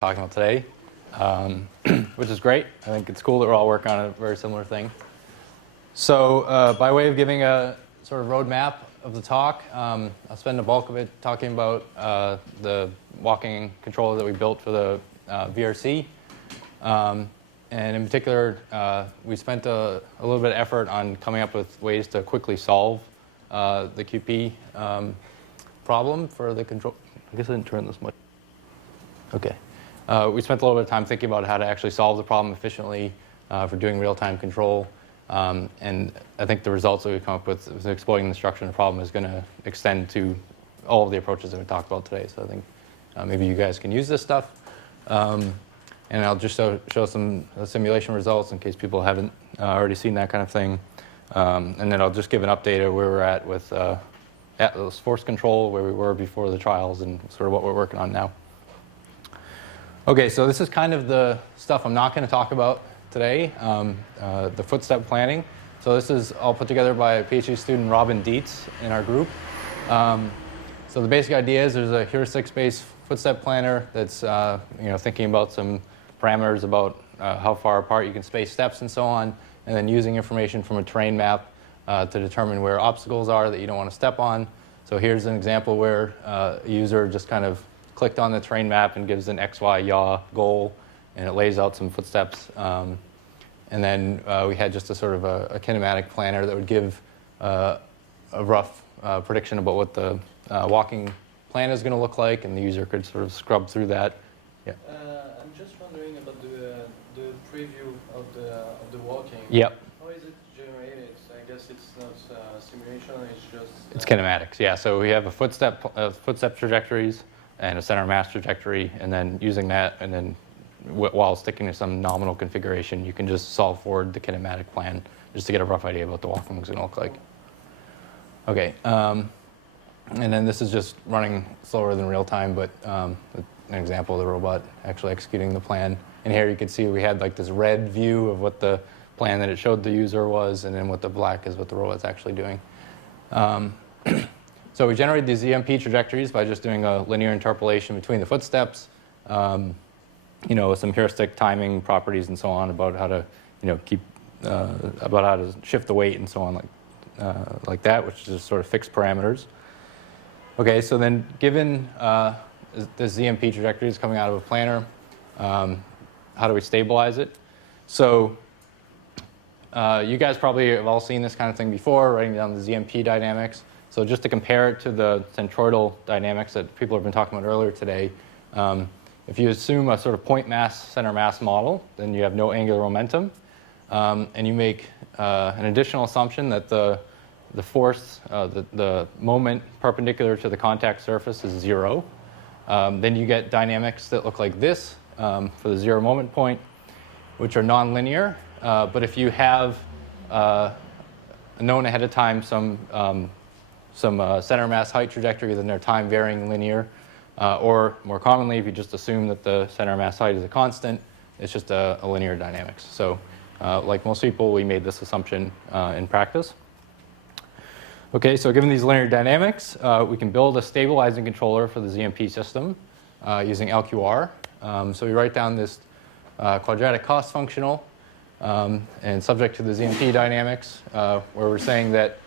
talking about today, which is great. I think it's cool that we're all working on a very similar thing. So by way of giving a sort of roadmap of the talk, I'll spend the bulk of it talking about the walking controller that we built for the VRC. And in particular, we spent a little bit of effort on coming up with ways to quickly solve the QP problem for the control. I guess I didn't turn this much. OK. We spent a little bit of time thinking about how to actually solve the problem efficiently for doing real-time control. And I think the results that we've come up with exploiting the structure of the problem is going to extend to all of the approaches that we talked about today. So I think maybe you guys can use this stuff. And I'll just show some simulation results in case people haven't already seen that kind of thing. And then I'll just give an update of where we're at with Atlas force control, where we were before the trials, and sort of what we're working on now. OK, so this is kind of the stuff I'm not going to talk about today, the footstep planning. So this is all put together by a PhD student, Robin Dietz, in our group. So the basic idea is there's a heuristics-based footstep planner that's thinking about some parameters about how far apart you can space steps and so on, and then using information from a terrain map to determine where obstacles are that you don't want to step on. So here's an example where a user just kind of clicked on the terrain map and gives an X, Y, yaw goal, and it lays out some footsteps. And then we had just a sort of a kinematic planner that would give a rough prediction about what the walking plan is going to look like, and the user could sort of scrub through that. Yeah. I'm just wondering about the preview of the walking. Yep. How is it generated? I guess it's not simulation. It's just. It's kinematics. Yeah. So we have a footstep trajectories and a center mass trajectory, and then using that, and then while sticking to some nominal configuration, you can just solve forward the kinematic plan just to get a rough idea of what the walking is going to look like. OK. And then this is just running slower than real time, but an example of the robot actually executing the plan. And here you can see we had like this red view of what the plan that it showed the user was, and then what the black is what the robot's actually doing. So we generated these EMP trajectories by just doing a linear interpolation between the footsteps, some heuristic timing properties and so on about how to, about how to shift the weight and so on, like that, which is just sort of fixed parameters. OK, so then given this EMP trajectory is coming out of a planner, how do we stabilize it? So you guys probably have all seen this kind of thing before, writing down the ZMP dynamics. So just to compare it to the centroidal dynamics that people have been talking about earlier today, if you assume a sort of point mass, center mass model, then you have no angular momentum. And you make an additional assumption that the force, the moment perpendicular to the contact surface is 0. Then you get dynamics that look like this for the 0 moment point, which are nonlinear. But if you have known ahead of time some center mass height trajectory, then they're time varying linear. Or more commonly, if you just assume that the center mass height is a constant, it's just a linear dynamics. So like most people, we made this assumption in practice. OK, so given these linear dynamics, we can build a stabilizing controller for the ZMP system using LQR. So we write down this quadratic cost functional, and subject to the ZMP dynamics, where we're saying that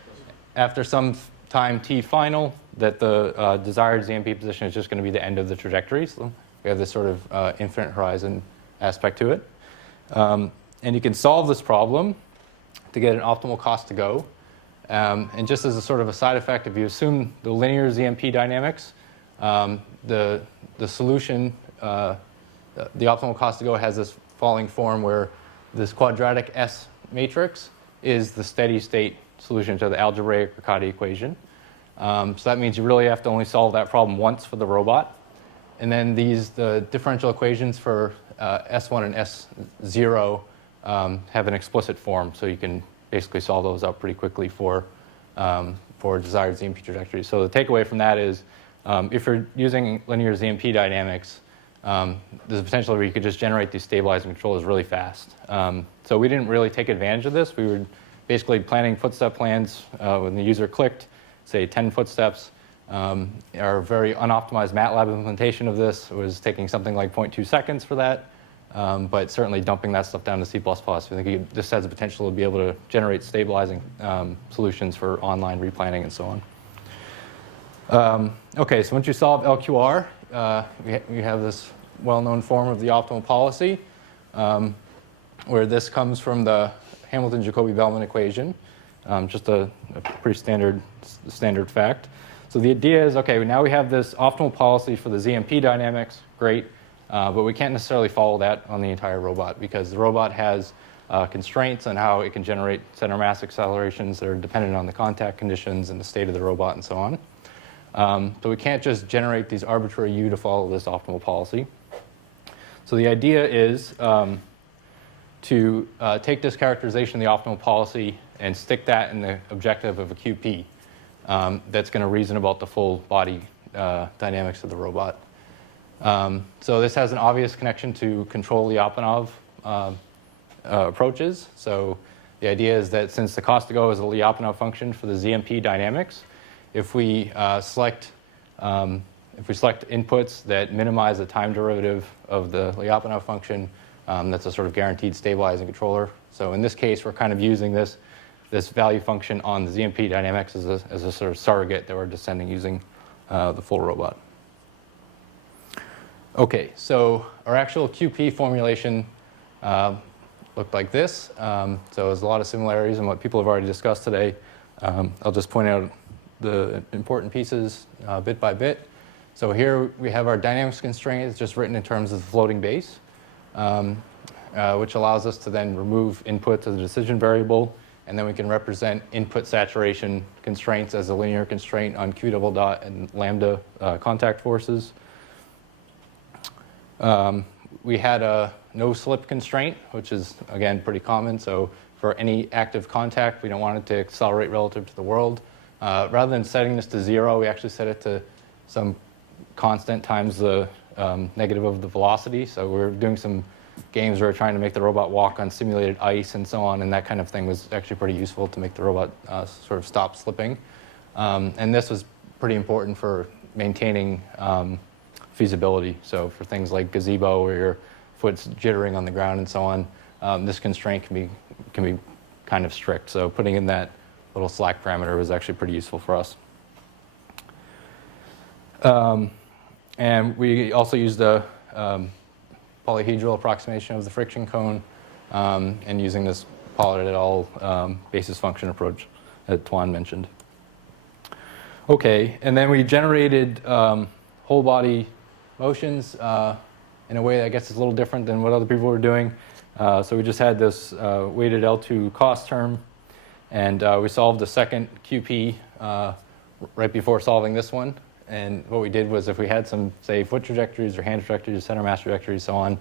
after some time t final, that the desired ZMP position is just going to be the end of the trajectory. So we have this sort of infinite horizon aspect to it. And you can solve this problem to get an optimal cost to go. And just as a sort of a side effect, if you assume the linear ZMP dynamics, the solution, the optimal cost to go has this following form where this quadratic S matrix is the steady state solution to the algebraic Riccati equation. So that means you really have to only solve that problem once for the robot. And then the differential equations for S1 and S0 have an explicit form, so you can basically solve those out pretty quickly for desired ZMP trajectories. So the takeaway from that is if you're using linear ZMP dynamics, there's a potential where you could just generate these stabilizing controllers really fast. So we didn't really take advantage of this. We were basically planning footstep plans when the user clicked, say 10 footsteps, Our very unoptimized MATLAB implementation of this was taking something like 0.2 seconds for that, but certainly dumping that stuff down to C++. I think this has the potential to be able to generate stabilizing solutions for online replanning and so on. OK, so once you solve LQR, we have this well-known form of the optimal policy, where this comes from the Hamilton-Jacobi-Bellman equation, just a pretty standard fact. So the idea is, OK, now we have this optimal policy for the ZMP dynamics, great, but we can't necessarily follow that on the entire robot because the robot has constraints on how it can generate center mass accelerations that are dependent on the contact conditions and the state of the robot and so on. So we can't just generate these arbitrary U to follow this optimal policy. So the idea is to take this characterization of the optimal policy and stick that in the objective of a QP that's going to reason about the full body dynamics of the robot. So this has an obvious connection to control-Lyapunov approaches. So the idea is that since the cost to go is a Lyapunov function for the ZMP dynamics, if we select inputs that minimize the time derivative of the Lyapunov function, that's a sort of guaranteed stabilizing controller. So in this case, we're kind of using this value function on the ZMP dynamics as a sort of surrogate that we're descending using the full robot. OK, so our actual QP formulation looked like this. So there's a lot of similarities in what people have already discussed today. I'll just point out the important pieces bit by bit. So here we have our dynamics constraint. It's just written in terms of the floating base, which allows us to then remove input to the decision variable. And then we can represent input saturation constraints as a linear constraint on Q double dot and lambda contact forces. We had a no slip constraint, which is, again, pretty common. So for any active contact, we don't want it to accelerate relative to the world. Rather than setting this to 0, we actually set it to some constant times the negative of the velocity. So we're doing some games where we're trying to make the robot walk on simulated ice and so on, and that kind of thing was actually pretty useful to make the robot sort of stop slipping. And this was pretty important for maintaining feasibility. So for things like gazebo, where your foot's jittering on the ground and so on, this constraint can be kind of strict. So putting in that little slack parameter was actually pretty useful for us. And we also used a polyhedral approximation of the friction cone and using this Pollard et al. Basis function approach that Tuan mentioned. OK, and then we generated whole body motions in a way that I guess is a little different than what other people were doing. So we just had this weighted L2 cost term, and we solved the second QP right before solving this one. And what we did was if we had some, say, foot trajectories or hand trajectories, center mass trajectories, so on,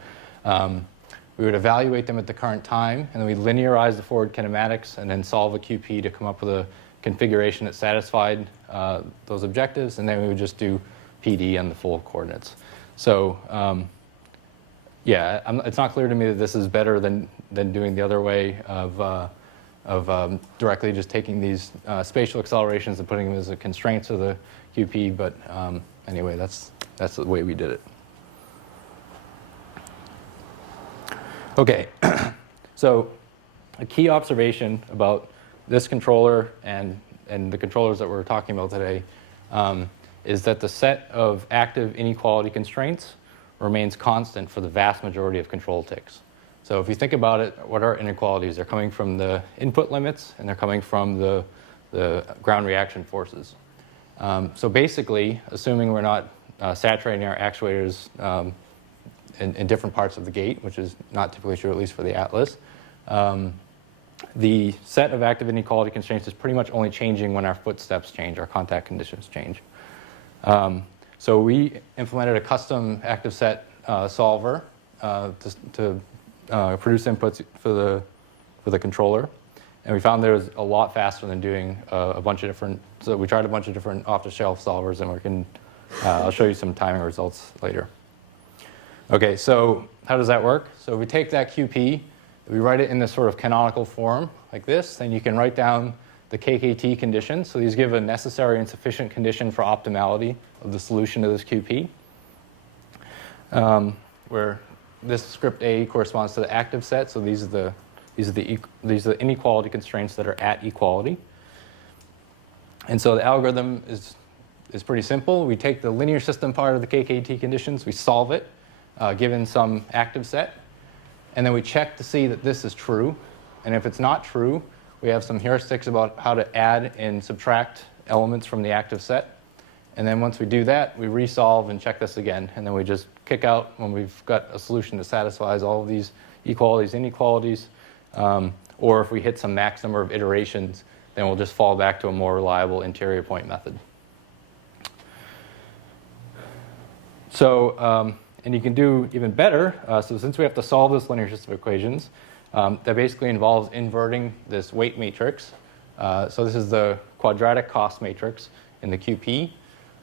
we would evaluate them at the current time, and then we linearize the forward kinematics and then solve a QP to come up with a configuration that satisfied those objectives, and then we would just do PD on the full coordinates. So yeah, it's not clear to me that this is better than doing the other way of directly just taking these spatial accelerations and putting them as a constraint to the QP, but anyway, that's the way we did it. OK, so a key observation about this controller and the controllers that we're talking about today is that the set of active inequality constraints remains constant for the vast majority of control ticks. So if you think about it, what are inequalities? They're coming from the input limits, and they're coming from the ground reaction forces. So basically, assuming we're not saturating our actuators in different parts of the gate, which is not typically true, at least for the Atlas, the set of active inequality constraints is pretty much only changing when our footsteps change, our contact conditions change. So we implemented a custom active set solver to produce inputs for the controller. And we found there was a lot faster than doing a bunch of different. So we tried a bunch of different off-the-shelf solvers, and I'll show you some timing results later. OK, so how does that work? So we take that QP, we write it in this sort of canonical form like this, then you can write down the KKT conditions. So these give a necessary and sufficient condition for optimality of the solution to this QP, where this script A corresponds to the active set. So these are the inequality constraints that are at equality. And so the algorithm is pretty simple. We take the linear system part of the KKT conditions, we solve it, given some active set, and then we check to see that this is true. And if it's not true, we have some heuristics about how to add and subtract elements from the active set. And then once we do that, we resolve and check this again. And then we just kick out when we've got a solution that satisfies all of these equalities, inequalities. Or if we hit some max number of iterations, then we'll just fall back to a more reliable interior point method. So, and you can do even better. So since we have to solve this linear system of equations, that basically involves inverting this weight matrix. So this is the quadratic cost matrix in the QP.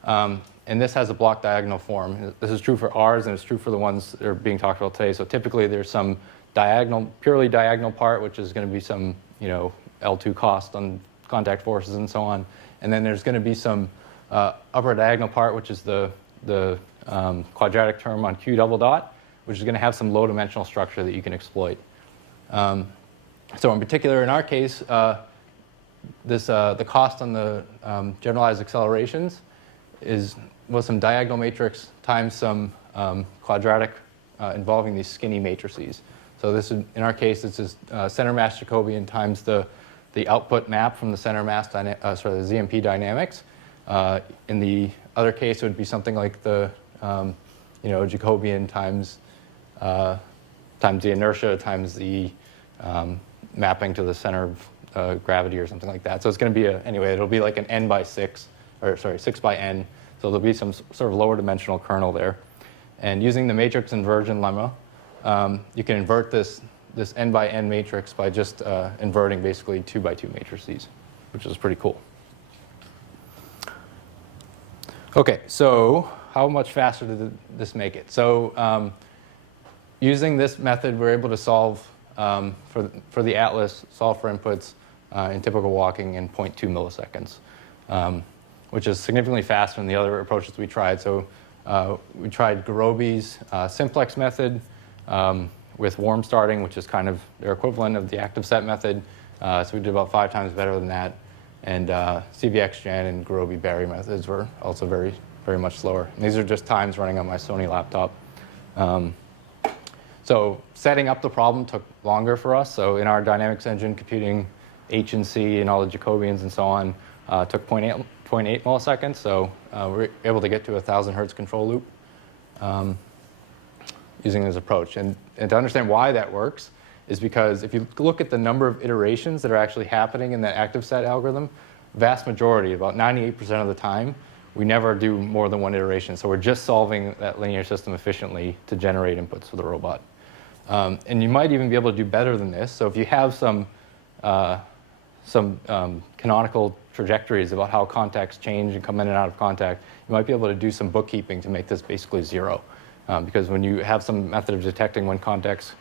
And this has a block diagonal form. This is true for ours, and it's true for the ones that are being talked about today. So typically there's some diagonal, purely diagonal part, which is going to be some, L2 cost on contact forces and so on. And then there's going to be some upper diagonal part, which is the quadratic term on Q double dot, which is going to have some low-dimensional structure that you can exploit. So in particular, in our case, the cost on the generalized accelerations was some diagonal matrix times some quadratic involving these skinny matrices. So this is, in our case, this is center mass Jacobian times the output map from the center mass, the ZMP dynamics. In the other case, it would be something like the Jacobian times the inertia times the mapping to the center of gravity or something like that. So it's going to be anyway, it'll be like an n by 6, or sorry, 6 by n. So there'll be some sort of lower dimensional kernel there. And using the matrix inversion lemma, you can invert this n by n matrix by just inverting basically 2 by 2 matrices, which is pretty cool. Okay, so how much faster did this make it? So using this method, we're able to solve for the atlas, solve for inputs in typical walking in 0.2 milliseconds, which is significantly faster than the other approaches we tried. So we tried Garobi's simplex method with warm starting, which is kind of their equivalent of the active set method. So we did about 5 times better than that. And CVXGen and Garobi-Berry methods were also very, very much slower. And these are just times running on my Sony laptop. So setting up the problem took longer for us. So in our dynamics engine, computing H and C and all the Jacobians and so on took 0.8 milliseconds. So we were able to get to a 1,000 hertz control loop using this approach. And to understand why that works is because if you look at the number of iterations that are actually happening in the active set algorithm, vast majority, about 98% of the time, we never do more than one iteration. So we're just solving that linear system efficiently to generate inputs for the robot. And you might even be able to do better than this. So if you have some canonical trajectories about how contacts change and come in and out of contact, you might be able to do some bookkeeping to make this basically 0. Because when you have some method of detecting when contacts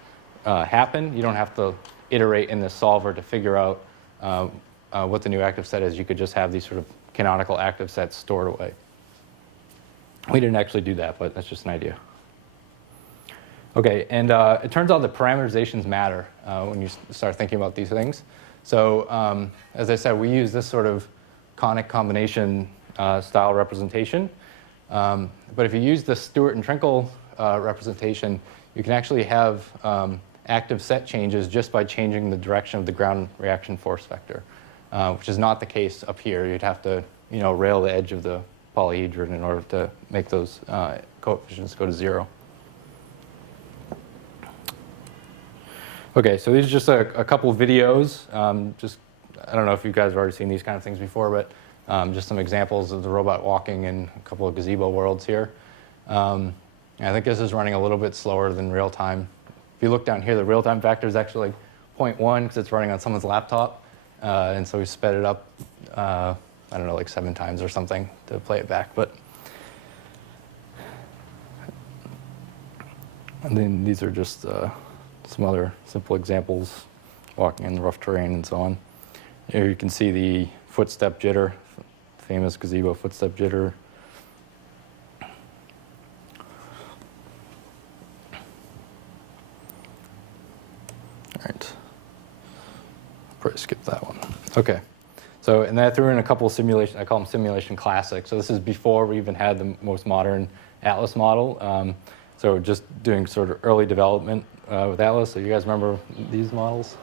happen, you don't have to iterate in the solver to figure out what the new active set is. You could just have these sort of canonical active sets stored away. We didn't actually do that, but that's just an idea. Okay, and it turns out that parameterizations matter when you start thinking about these things. So as I said, we use this sort of conic combination style representation. But if you use the Stewart and Trinkle representation, you can actually have active set changes just by changing the direction of the ground reaction force vector, which is not the case up here. You'd have to rail the edge of the polyhedron in order to make those coefficients go to 0. Okay, so these are just a couple of videos. I don't know if you guys have already seen these kind of things before, but just some examples of the robot walking in a couple of gazebo worlds here. I think this is running a little bit slower than real time. If you look down here, the real time factor is actually 0.1 because it's running on someone's laptop. And so we sped it up, I don't know, like 7 times or something to play it back. And then these are just some other simple examples, walking in the rough terrain and so on. Here you can see the footstep jitter, famous gazebo footstep jitter. All right. Probably skip that one. Okay. So, and then I threw in a couple of simulation, I call them simulation classics. So this is before we even had the most modern Atlas model. So just doing sort of early development with Atlas. So you guys remember these models?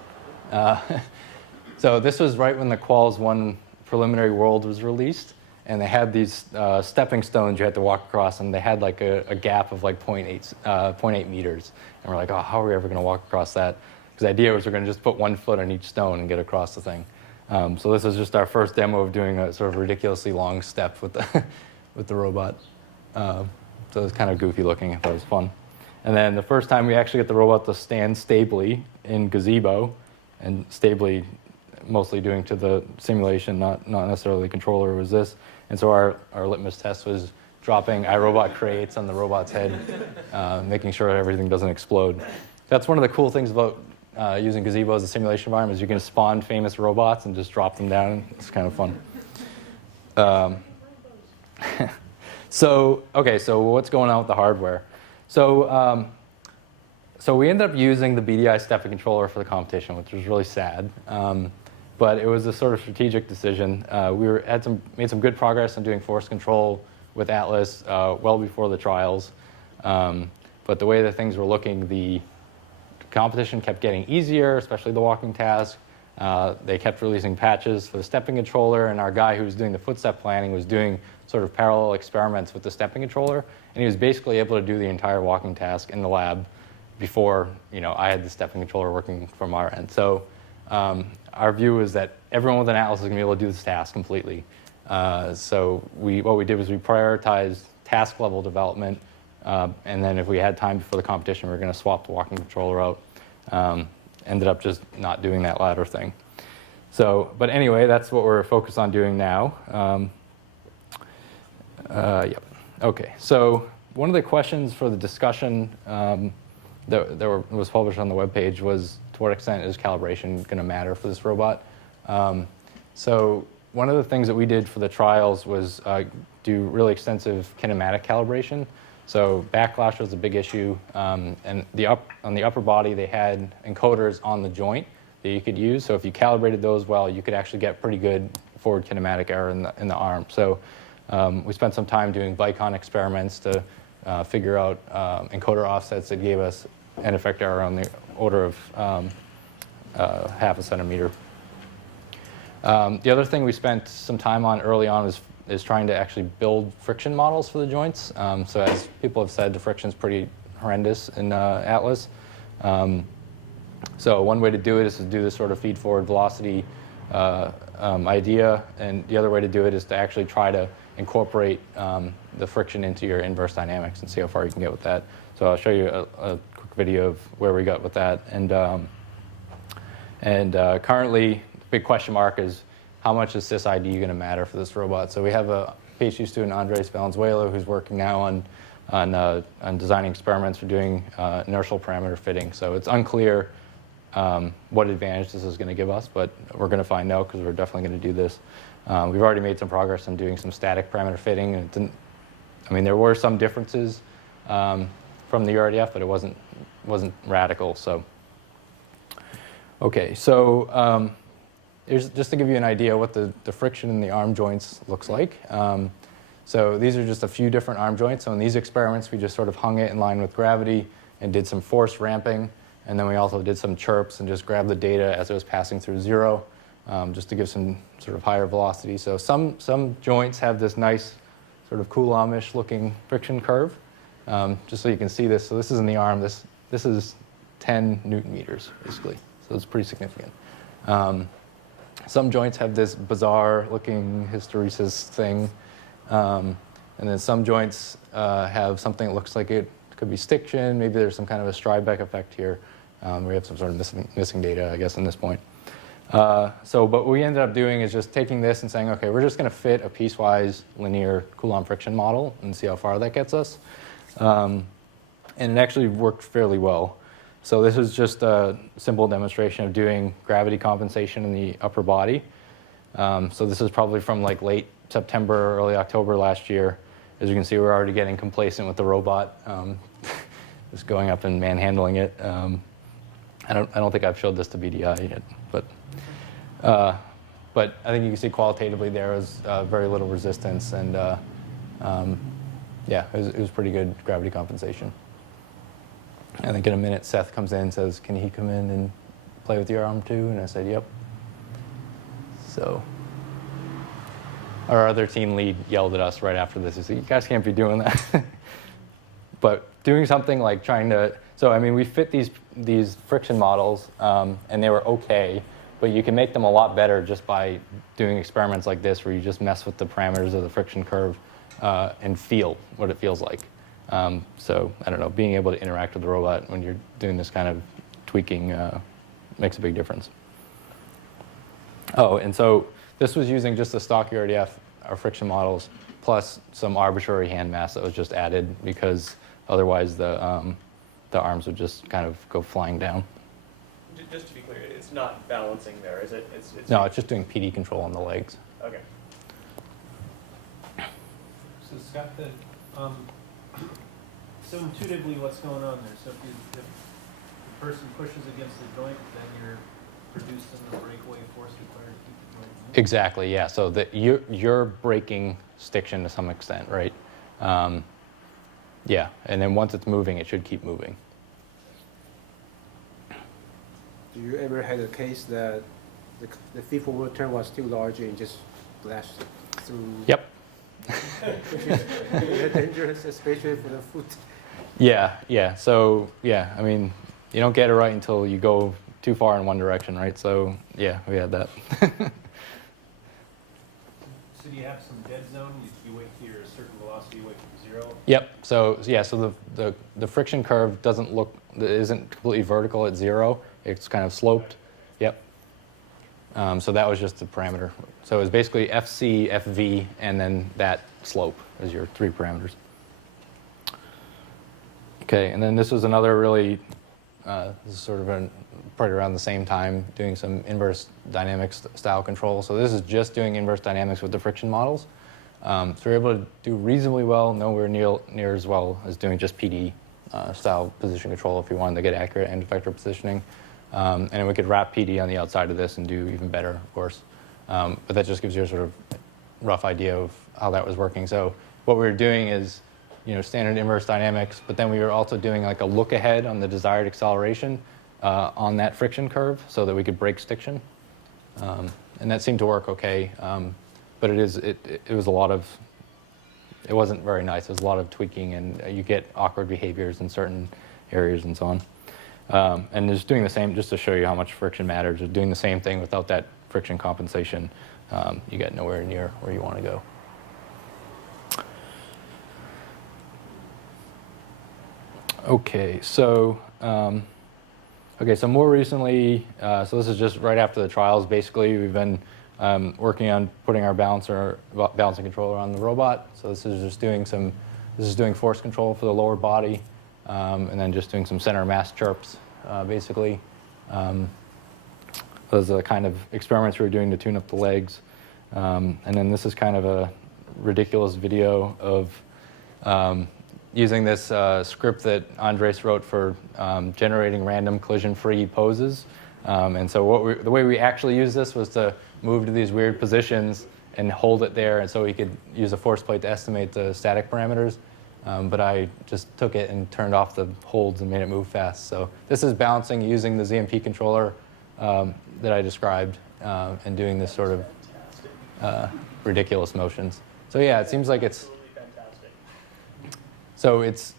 So this was right when the Quals 1 preliminary world was released. And they had these stepping stones you had to walk across, and they had like a gap of like 0.8 meters. And we're like, oh, how are we ever going to walk across that? Because the idea was we're going to just put 1 foot on each stone and get across the thing. So this is just our first demo of doing a sort of ridiculously long step with the, with the robot. So it's kind of goofy looking. I thought it was fun. And then the first time we actually get the robot to stand stably in gazebo, and stably mostly doing to the simulation, not necessarily the controller, was this. And so our litmus test was dropping iRobot crates on the robot's head, making sure everything doesn't explode. That's one of the cool things about using gazebo as a simulation environment, is you can spawn famous robots and just drop them down. It's kind of fun. So what's going on with the hardware? So we ended up using the BDI stepping controller for the competition, which was really sad. But it was a sort of strategic decision. We made some good progress on doing force control with Atlas well before the trials. But the way that things were looking, the competition kept getting easier, especially the walking task. They kept releasing patches for the stepping controller, and our guy who was doing the footstep planning was doing sort of parallel experiments with the stepping controller, and he was basically able to do the entire walking task in the lab before I had the stepping controller working from our end. So our view is that everyone with an Atlas is going to be able to do this task completely. So what we did was we prioritized task level development, and then if we had time before the competition, we were going to swap the walking controller out. Ended up just not doing that latter thing. So, but anyway, that's what we're focused on doing now. Yep. Okay. So one of the questions for the discussion that was published on the webpage was, to what extent is calibration going to matter for this robot? So one of the things that we did for the trials was do really extensive kinematic calibration. So backlash was a big issue, and on the upper body they had encoders on the joint that you could use. So if you calibrated those well, you could actually get pretty good forward kinematic error in the arm. So we spent some time doing Vicon experiments to figure out encoder offsets that gave us an effect error on the order of half a centimeter. The other thing we spent some time on early on is trying to actually build friction models for the joints. So as people have said, the friction is pretty horrendous in Atlas. So one way to do it is to do this sort of feed-forward velocity idea, and the other way to do it is to actually try to incorporate the friction into your inverse dynamics and see how far you can get with that. So I'll show you a quick video of where we got with that. And currently, the big question mark is, how much is SysID going to matter for this robot? So we have a PhD student, Andres Valenzuela, who's working now on designing experiments for doing inertial parameter fitting. So it's unclear what advantage this is going to give us, but we're going to find out because we're definitely going to do this. We've already made some progress on doing some static parameter fitting, and it didn't. I mean, there were some differences from the URDF, but it wasn't radical. So, okay, so. Here's just to give you an idea what the friction in the arm joints looks like. So these are just a few different arm joints. So in these experiments, we just sort of hung it in line with gravity and did some force ramping. And then we also did some chirps and just grabbed the data as it was passing through zero, just to give some sort of higher velocity. So some joints have this nice sort of Coulomb-ish looking friction curve, just so you can see this. So this is in the arm. This is 10 Newton meters, basically. So it's pretty significant. Some joints have this bizarre-looking hysteresis thing, and then some joints have something that looks like it could be stiction. Maybe there's some kind of a Strybeck effect here. We have some sort of missing data, I guess, in this point. But what we ended up doing is just taking this and saying, okay, we're just going to fit a piecewise linear Coulomb friction model and see how far that gets us. And it actually worked fairly well. So this is just a simple demonstration of doing gravity compensation in the upper body. So this is probably from like late September, early October last year. As you can see, we're already getting complacent with the robot, just going up and manhandling it. I don't think I've showed this to BDI yet, but I think you can see qualitatively there was very little resistance, and yeah, it was pretty good gravity compensation. I think in a minute Seth comes in and says, "Can he come in and play with your arm too?" And I said, "Yep." So our other team lead yelled at us right after this. He said, "You guys can't be doing that." But doing something like trying to, so I mean, we fit these friction models, and they were okay, but you can make them a lot better just by doing experiments like this, where you just mess with the parameters of the friction curve and feel what it feels like. So I don't know, being able to interact with the robot when you're doing this kind of tweaking makes a big difference. Oh, and so this was using just the stock URDF, our friction models, plus some arbitrary hand mass that was just added, because otherwise the arms would just kind of go flying down. Just to be clear, it's not balancing there, is it? No, it's just doing PD control on the legs. Okay. So Scott, so intuitively what's going on there? So if the person pushes against the joint, then you're producing the breakaway force required to keep the joint moving? Exactly, yeah. So that you're breaking stiction to some extent, right? Yeah, and then once it's moving, it should keep moving. Do you ever had a case that the feed-forward turn was too large and just flashed through? Yep. Which is very dangerous, especially for the foot. Yeah. So, yeah, I mean, you don't get it right until you go too far in one direction, right? So, yeah, we had that. So do you have some dead zone? You wait to a certain velocity, you wait to 0? Yep. So, yeah, so the friction curve isn't completely vertical at 0. It's kind of sloped. Yep. So that was just the parameter. So it was basically FC, FV, and then that slope as your 3 parameters. Okay, and then this was another really, this is sort of probably around the same time, doing some inverse dynamics style control. So this is just doing inverse dynamics with the friction models. So we're able to do reasonably well, nowhere near as well as doing just PD style position control if you wanted to get accurate end effector positioning. And then we could wrap PD on the outside of this and do even better, of course. But that just gives you a sort of rough idea of how that was working. So what we were doing is, standard inverse dynamics, but then we were also doing like a look ahead on the desired acceleration on that friction curve so that we could break stiction. And that seemed to work okay. But it was a lot of, it wasn't very nice. It was a lot of tweaking, and you get awkward behaviors in certain areas and so on. And just doing the same, just to show you how much friction matters, or doing the same thing without that friction compensation, you get nowhere near where you want to go. Okay, so so more recently, so this is just right after the trials. Basically, we've been working on putting our balancing controller on the robot. So this is doing force control for the lower body. And then just doing some center mass chirps, basically. Those are the kind of experiments we were doing to tune up the legs. And then this is kind of a ridiculous video of using this script that Andres wrote for generating random collision-free poses. And so the way we actually used this was to move to these weird positions and hold it there, and so we could use a force plate to estimate the static parameters. But I just took it and turned off the holds and made it move fast. So this is balancing using the ZMP controller that I described and doing this sort of ridiculous motions. So yeah, it seems like it's so it's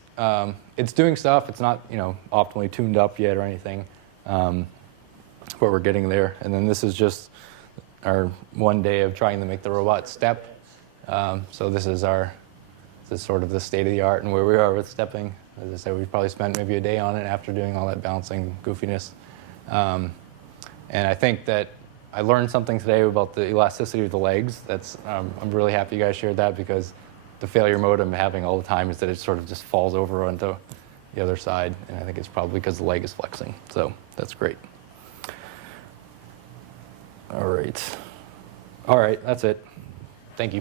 doing stuff. It's not optimally tuned up yet or anything, but we're getting there. And then this is just our one day of trying to make the robot step. So this is sort of the state of the art and where we are with stepping. As I said, we probably spent maybe a day on it after doing all that balancing goofiness. And I think that I learned something today about the elasticity of the legs. I'm really happy you guys shared that, because the failure mode I'm having all the time is that it sort of just falls over onto the other side. And I think it's probably because the leg is flexing. So that's great. All right. All right, that's it. Thank you.